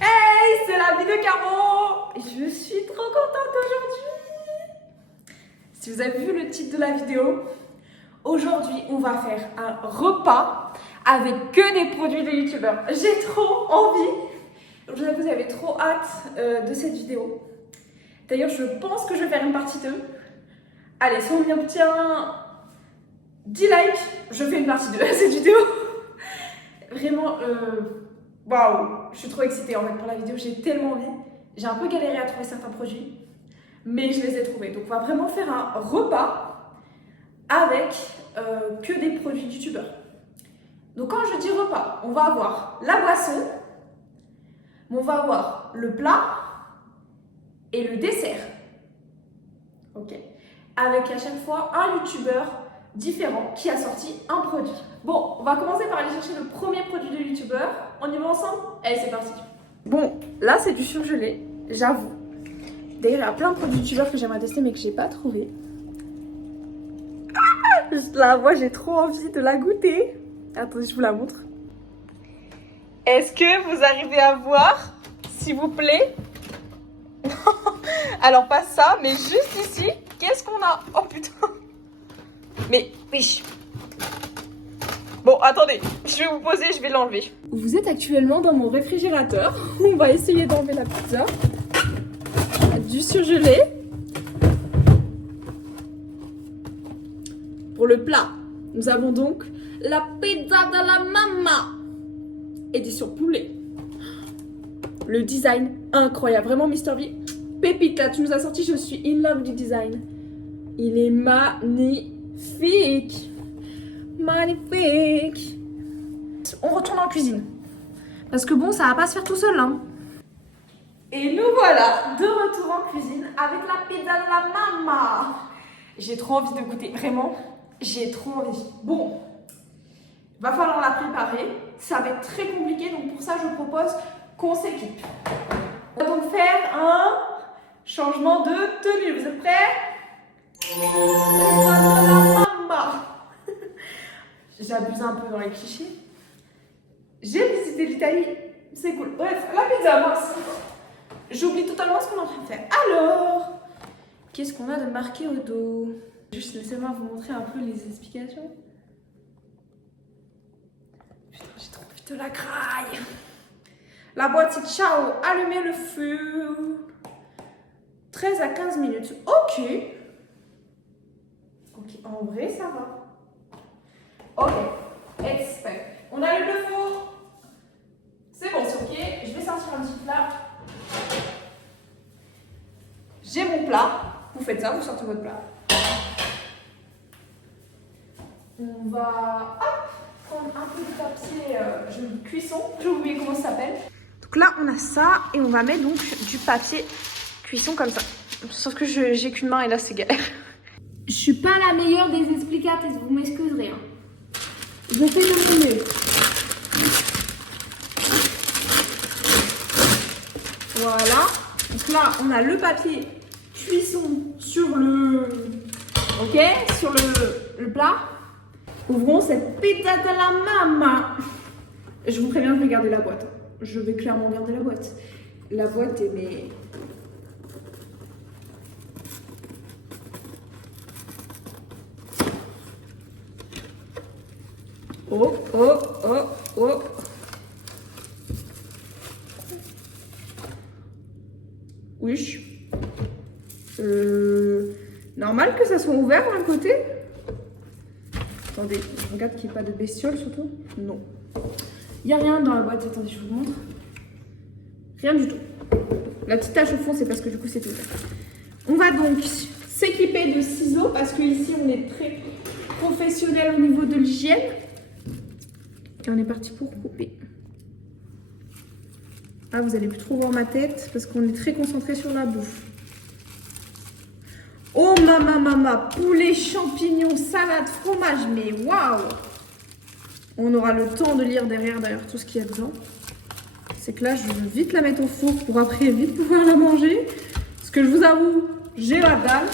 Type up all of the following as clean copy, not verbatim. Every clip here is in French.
Hey, c'est la vie de Caro. Je suis trop contente aujourd'hui. Si vous avez vu le titre de la vidéo, aujourd'hui on va faire un repas avec que des produits de youtubeurs. J'ai trop envie. Je vous avoue, vous avez trop hâte de cette vidéo. D'ailleurs, je pense que je vais faire une partie 2. Allez, si on y obtient 10 likes, je fais une partie 2 à cette vidéo. Vraiment, waouh, je suis trop excitée en fait pour la vidéo, j'ai tellement envie. J'ai un peu galéré à trouver certains produits, mais je les ai trouvés. Donc on va vraiment faire un repas avec que des produits youtubeurs. Donc quand je dis repas, on va avoir la boisson, on va avoir le plat et le dessert. Ok. Avec à chaque fois un youtubeur différent qui a sorti un produit. Bon, on va commencer par aller chercher le premier produit de youtubeur. On y va ensemble? Allez, c'est parti. Bon, là c'est du surgelé, j'avoue. D'ailleurs, il y a plein de produits youtubeurs que j'aimerais tester mais que j'ai pas trouvé. Ah, je la vois, j'ai trop envie de la goûter. Attendez, je vous la montre. Est-ce que vous arrivez à voir, s'il vous plaît? Alors pas ça, mais juste ici, qu'est-ce qu'on a? Oh putain. Mais oui. Bon, attendez, je vais vous poser, je vais l'enlever. Vous êtes actuellement dans mon réfrigérateur. On va essayer d'enlever la pizza. Du surgelé. Pour le plat, nous avons donc la pizza de la mama. Édition poulet. Le design incroyable, vraiment Mr. V. Pépite là, tu nous as sorti, je suis in love du design. Il est magnifique. Magnifique. On retourne en cuisine. Parce que bon, ça va pas se faire tout seul hein. Et nous voilà de retour en cuisine avec la pizza de la mama. J'ai trop envie de goûter, vraiment. J'ai trop envie. Bon, va falloir la préparer. Ça va être très compliqué, donc pour ça je propose qu'on s'équipe. On va donc faire un changement de tenue. Vous êtes prêts? J'abuse un peu dans les clichés. J'ai visité l'Italie, c'est cool. Bref, la pizza, mince. J'oublie totalement ce qu'on est en train de faire. Alors, qu'est-ce qu'on a de marqué au dos? Juste laissez-moi vous montrer un peu les explications. Putain, j'ai trop envie de la graille. La boîte c'est ciao, allumez le feu. 13 à 15 minutes. Ok. Ok, en vrai ça va. Ok, expect. On allume le four. C'est bon, c'est ok. Je vais sortir un petit plat. J'ai mon plat. Vous faites ça, vous sortez votre plat. On va prendre un peu de papier cuisson. J'ai oublié comment ça s'appelle. Donc là, on a ça et on va mettre donc du papier cuisson comme ça. Sauf que j'ai qu'une main et là, c'est galère. Je suis pas la meilleure des explicatrices, vous m'excuserez. Hein. Je fais de mon mieux. Voilà. Donc là, on a le papier cuisson sur le... Ok, sur le plat. Ouvrons cette pizza de la mama. Je vous préviens, je vais garder la boîte. Je vais clairement garder la boîte. La boîte est mais... Oh, oh, oh, oh. Oui. Normal que ça soit ouvert d'un côté. Attendez, je regarde qu'il n'y ait pas de bestiole surtout. Non. Il n'y a rien dans la boîte. Attendez, je vous montre. Rien du tout. La petite tache au fond, c'est parce que du coup, c'est ouvert. On va donc s'équiper de ciseaux parce qu'ici, on est très professionnel au niveau de l'hygiène. Et on est parti pour couper. Ah, vous allez plus trop voir ma tête parce qu'on est très concentré sur la bouffe. Oh mama, poulet, champignons, salade, fromage, mais waouh! On aura le temps de lire derrière d'ailleurs tout ce qu'il y a dedans. C'est que là, je veux vite la mettre au four pour après vite pouvoir la manger. Parce que je vous avoue, j'ai la dalle.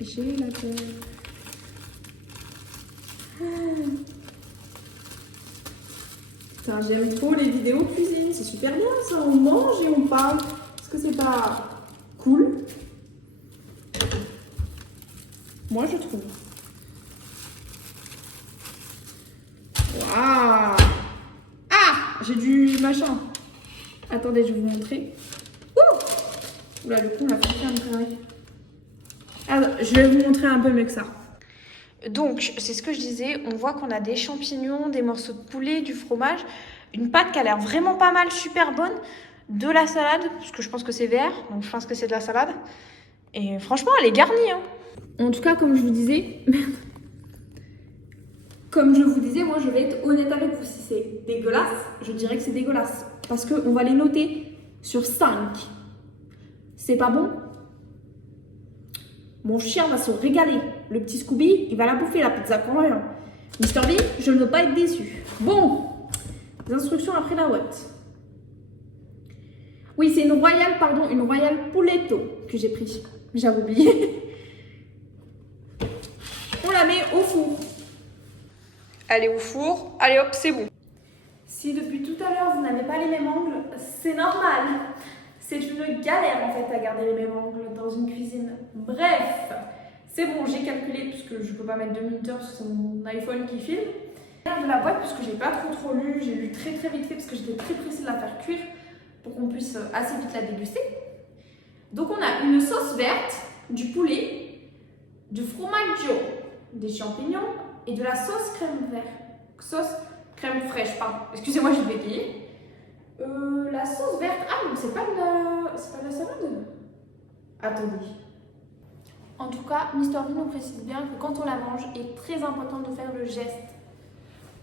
J'ai la dalle. Putain, j'aime trop les vidéos cuisine, c'est super bien ça, on mange et on parle. Est-ce que c'est pas cool? Moi je trouve. Waouh! Ah! J'ai du machin. Attendez, je vais vous montrer. Ouh! Oula, le coup, on l'a fait faire une connerie. Ah, je vais vous montrer un peu mieux que ça. Donc, c'est ce que je disais, on voit qu'on a des champignons, des morceaux de poulet, du fromage, une pâte qui a l'air vraiment pas mal, super bonne, de la salade, parce que je pense que c'est vert, donc je pense que c'est de la salade. Et franchement, elle est garnie. Hein. En tout cas, comme je vous disais, moi je vais être honnête avec vous. Si c'est dégueulasse, je dirais que c'est dégueulasse. Parce qu'on va les noter sur 5. C'est pas bon? Mon chien va se régaler. Le petit Scooby, il va la bouffer la pizza quand même. Mister B, je ne veux pas être déçu. Bon, les instructions après la boîte. Oui, c'est une royale pouletto que j'ai pris. J'avais oublié. On la met au four. Allez au four, allez hop, c'est bon. Si depuis tout à l'heure vous n'avez pas les mêmes angles, c'est normal. C'est une galère en fait à garder les mêmes angles dans une cuisine. Bref, c'est bon, j'ai calculé puisque je peux pas mettre 2 minuteurs parce que c'est mon iPhone qui filme. De la boîte puisque j'ai pas trop lu, j'ai lu très vite fait parce que j'étais très pressée de la faire cuire pour qu'on puisse assez vite la déguster. Donc on a une sauce verte, du poulet, du formaggio, des champignons et de la sauce crème fraîche, pardon. Excusez-moi, j'ai bégayé. La sauce verte, ah non, c'est pas de la salade. Attendez. En tout cas, Mister V nous précise bien que quand on la mange, il est très important de faire le geste.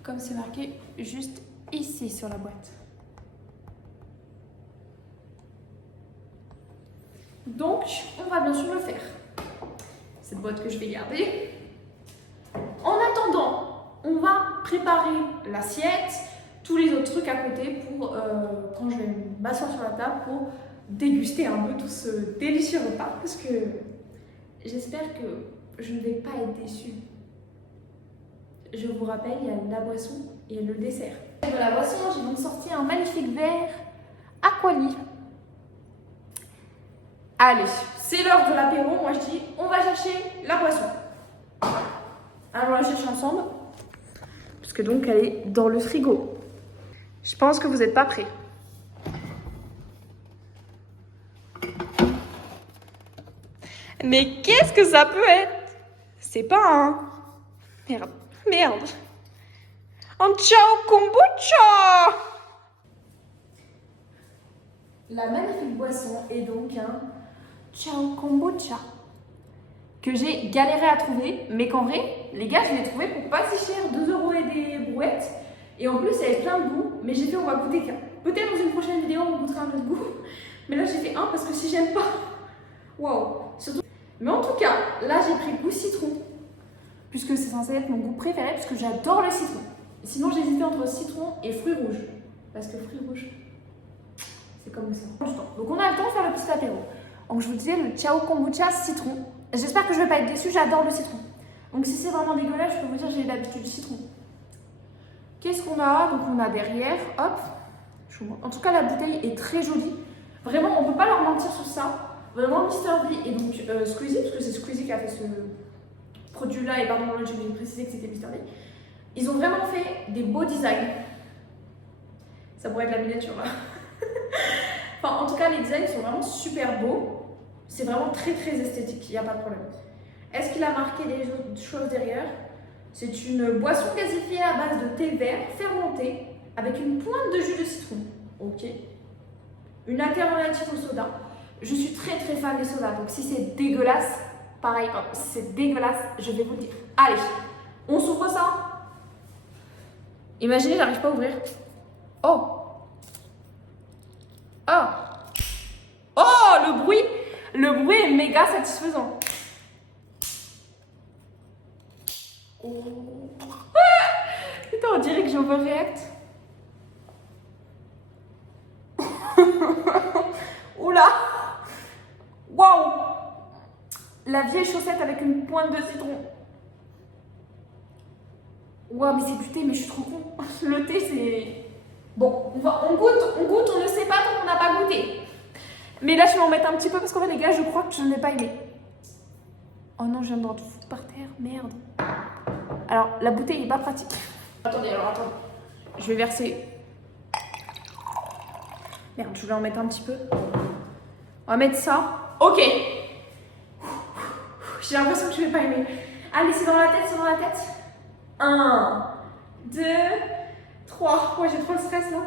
Comme c'est marqué juste ici sur la boîte. Donc, on va bien sûr le faire. Cette boîte que je vais garder. En attendant, on va préparer l'assiette, tous les autres trucs à côté pour quand je vais m'asseoir sur la table pour déguster un peu tout ce délicieux repas parce que j'espère que je ne vais pas être déçue. Je vous rappelle, il y a la boisson et le dessert. De la boisson, j'ai donc sorti un magnifique verre Aquali. Allez, c'est l'heure de l'apéro. Moi, je dis, on va chercher la boisson. Alors, on la cherche ensemble. Parce que donc, elle est dans le frigo. Je pense que vous n'êtes pas prêts. Mais qu'est-ce que ça peut être? C'est pas un... Merde. Un ciao kombucha. La magnifique boisson est donc un ciao kombucha que j'ai galéré à trouver, mais qu'en vrai, les gars, je l'ai trouvé pour pas si cher, 2 € et des brouettes. Et en plus, elle est plein de goût, mais j'ai fait on va goûter qu'un. Peut-être dans une prochaine vidéo, on goûtera un autre goût. Mais là, j'ai fait un parce que si j'aime pas, waouh. Surtout. Mais en tout cas, là, j'ai pris goût citron, puisque c'est censé être mon goût préféré, parce que j'adore le citron. Sinon, j'hésitais entre citron et fruits rouges, parce que fruits rouges, c'est comme ça. Donc, on a le temps de faire le petit apéro. Donc, je vous disais le ciao kombucha citron. J'espère que je vais pas être déçue, j'adore le citron. Donc, si c'est vraiment dégueulasse, je peux vous dire j'ai l'habitude du citron. Qu'est-ce qu'on a? Donc, on a derrière, hop, je vous montre. En tout cas, la bouteille est très jolie. Vraiment, on ne peut pas leur mentir sur ça. Vraiment, Mister V et donc Squeezie, parce que c'est Squeezie qui a fait ce produit-là, et pardon, j'ai oublié de préciser que c'était Mister V. Ils ont vraiment fait des beaux designs. Ça pourrait être la miniature là. Enfin, en tout cas, les designs sont vraiment super beaux. C'est vraiment très esthétique, il n'y a pas de problème. Est-ce qu'il a marqué des autres choses derrière? C'est une boisson gasifiée à base de thé vert fermenté avec une pointe de jus de citron. Ok. Une alternative au soda. Je suis très fan des sodas, donc si c'est dégueulasse, pareil, si c'est dégueulasse, je vais vous le dire. Allez, on s'ouvre ça. Imaginez, j'arrive pas à ouvrir. Oh. Oh. Oh, le bruit est méga satisfaisant. Oh. Putain, on dirait que j'overreact. Oula. Waouh. La vieille chaussette avec une pointe de citron. Waouh, mais c'est du thé, mais je suis trop con. Le thé, c'est... Bon, on goûte, on ne sait pas tant qu'on n'a pas goûté. Mais là, je vais en mettre un petit peu parce qu'en fait, les gars, je crois que je n'ai pas aimé. Oh non, je viens de tout foutre par terre, merde. Alors, la bouteille n'est pas pratique. Attendez. Je vais verser. Merde, je voulais en mettre un petit peu. On va mettre ça. Ok. J'ai l'impression que je vais pas aimer. Allez, c'est dans la tête, 1, 2, 3. Ouais, j'ai trop le stress là.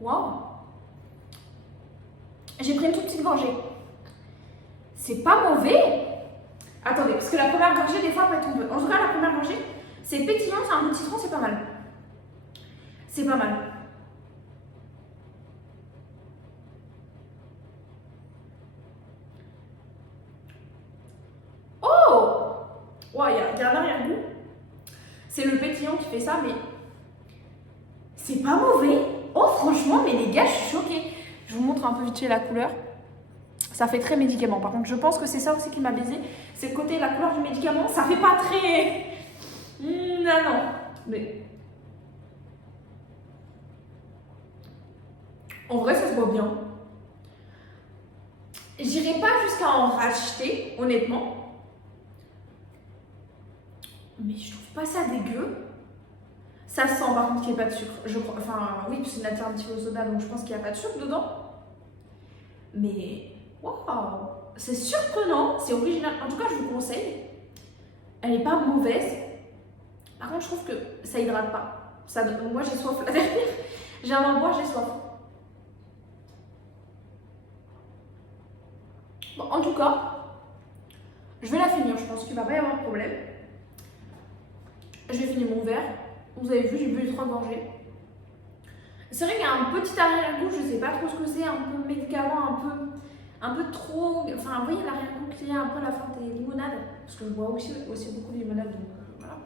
Waouh. J'ai pris une toute petite gorgée. C'est pas mauvais. Attendez, parce que la première gorgée, des fois, peut être un peu. En tout cas, la première gorgée, c'est pétillant, c'est un goût de citron, c'est pas mal. C'est pas mal. Oh! Ouais, il y a un arrière-goût. C'est le pétillant qui fait ça, mais c'est pas mauvais. Oh, franchement, mais les gars, je suis choquée. Je vous montre un peu vite fait la couleur. Ça fait très médicament. Par contre, je pense que c'est ça aussi qui m'a baisé. C'est le côté, la couleur du médicament. Ça fait pas très... non. Mais... en vrai, ça se voit bien. J'irai pas jusqu'à en racheter, honnêtement. Mais je trouve pas ça dégueu. Ça sent par contre qu'il n'y a pas de sucre. Je crois, enfin, oui, c'est une alternative au soda, donc je pense qu'il n'y a pas de sucre dedans. Mais, waouh, c'est surprenant, c'est original. En tout cas, je vous conseille. Elle n'est pas mauvaise. Par contre, je trouve que ça hydrate pas. Ça, moi, j'ai soif là derrière. J'ai un endroit, j'ai soif. Bon, en tout cas, je vais la finir. Je pense qu'il ne va pas y avoir de problème. Je vais finir mon verre. Vous avez vu, j'ai bu 3 gorgées. C'est vrai qu'il y a un petit arrière-goût, je sais pas trop ce que c'est, un peu médicament, un peu trop. Enfin, vous voyez l'arrière-goût qu'il y a un peu à la fin des limonades. Parce que je bois aussi beaucoup de limonade, donc voilà.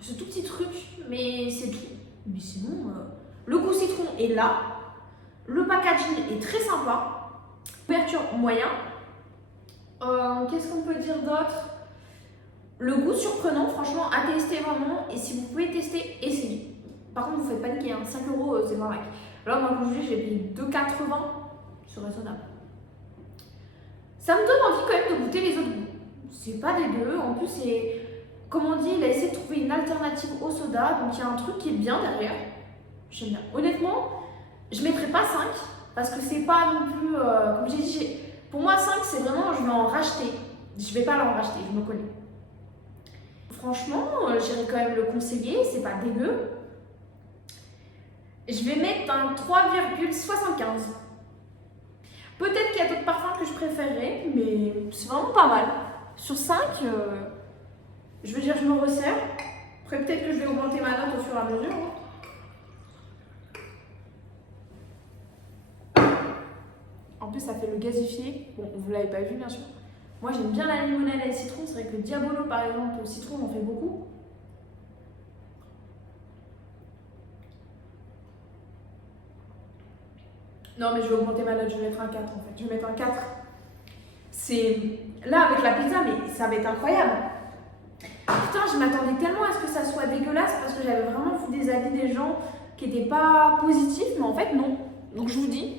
Ce tout petit truc, mais c'est tout. Mais sinon, le goût citron est là. Le packaging est très sympa. Ouverture moyen. Qu'est-ce qu'on peut dire d'autre? Le goût surprenant, franchement, à tester vraiment. Et si vous pouvez tester, essayez. Par contre, vous faites paniquer, hein. 5 €, c'est pas vrai. Là, moi, comme je vous dis, j'ai payé 2,80 €. C'est raisonnable. Ça me donne envie quand même de goûter les autres goûts. C'est pas dégueu. En plus, c'est, comme on dit, il a essayé de trouver une alternative au soda. Donc, il y a un truc qui est bien derrière. J'aime bien. Honnêtement, je mettrai pas 5 parce que c'est pas non plus. Comme j'ai dit, pour moi, 5, c'est vraiment, je vais en racheter. Je vais pas l'en racheter, je me connais. Franchement, j'irais quand même le conseiller, c'est pas dégueu. Je vais mettre un 3,75. Peut-être qu'il y a d'autres parfums que je préférerais, mais c'est vraiment pas mal. Sur 5, je veux dire, je me resserre. Après, peut-être que je vais augmenter ma note au fur et à mesure. En plus, ça fait le gazifié. Bon, vous l'avez pas vu, bien sûr. Moi, j'aime bien la limonade et le citron. C'est vrai que le Diabolo, par exemple, au citron, on en fait beaucoup. Non, mais je vais augmenter ma note. Je vais mettre un 4, en fait. Je vais mettre un 4. C'est... Là, avec la pizza, mais ça va être incroyable. Putain, je m'attendais tellement à ce que ça soit dégueulasse parce que j'avais vraiment vu des avis des gens qui n'étaient pas positifs. Mais en fait, non. Donc, je vous dis,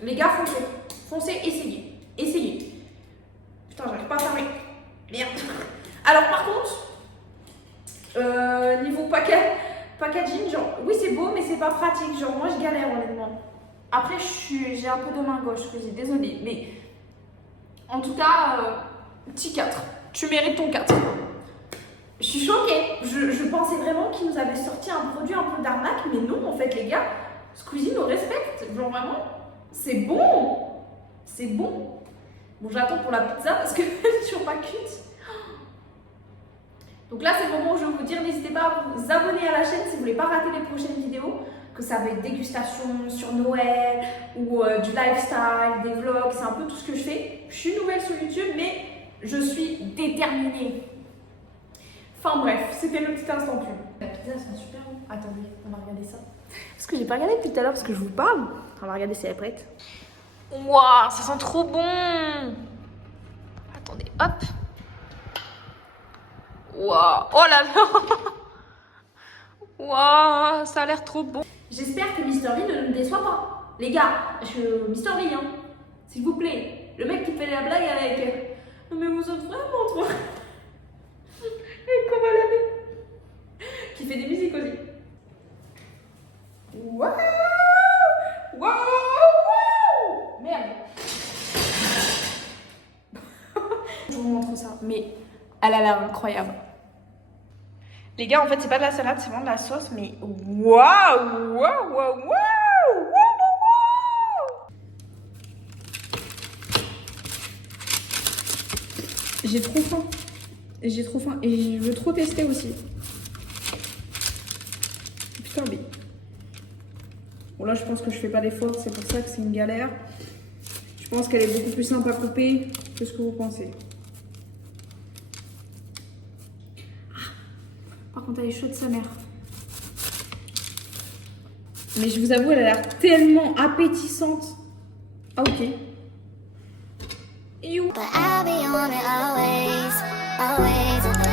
les gars, foncez. Foncez, essayez. Essayez. Putain, j'arrive pas à fermer. Merde. Alors, par contre, niveau packaging, genre, oui, c'est beau, mais c'est pas pratique. Genre, moi, je galère, honnêtement. Après, j'ai un peu de main gauche, je suis désolée. Mais, en tout cas, petit 4. Tu mérites ton 4. Je suis choquée. Je pensais vraiment qu'ils nous avaient sorti un produit un peu d'arnaque, mais non, en fait, les gars, Squeezie nous respecte. Genre, vraiment, c'est bon. C'est bon. Bon, j'attends pour la pizza parce qu'elle n'est toujours pas cuite. Donc là, c'est le moment où je vais vous dire, n'hésitez pas à vous abonner à la chaîne si vous ne voulez pas rater les prochaines vidéos. Que ça va être dégustation sur Noël ou du lifestyle, des vlogs, c'est un peu tout ce que je fais. Je suis nouvelle sur YouTube, mais je suis déterminée. Enfin bref, c'était le petit instant pub. La pizza, c'est super bon. Attendez, on va regarder ça. Parce que j'ai pas regardé depuis tout à l'heure parce que je vous parle. On va regarder si elle est prête. Waouh, ça sent trop bon. Attendez, hop. Waouh. Oh là là. Waouh, ça a l'air trop bon. J'espère que Mister V ne nous déçoit pas. Les gars, Mister V, hein, s'il vous plaît. Le mec qui fait la blague avec... Mais vous êtes vraiment trop... Et comment elle avait... Qui fait des musiques aussi. Waouh. Waouh. Waouh. Merde. Je vous montre ça. Mais elle a l'air incroyable. Les gars, en fait, c'est pas de la salade, c'est vraiment de la sauce, mais waouh, waouh, waouh, waouh, waouh, waouh. J'ai trop faim. J'ai trop faim et je veux trop tester aussi. Putain, mais... Bon là, je pense que je fais pas d'effort, c'est pour ça que c'est une galère. Je pense qu'elle est beaucoup plus simple à couper que ce que vous pensez. Par contre, elle est chaude sa mère. Mais je vous avoue, elle a l'air tellement appétissante. Ah ok. But I'll be on it always, always.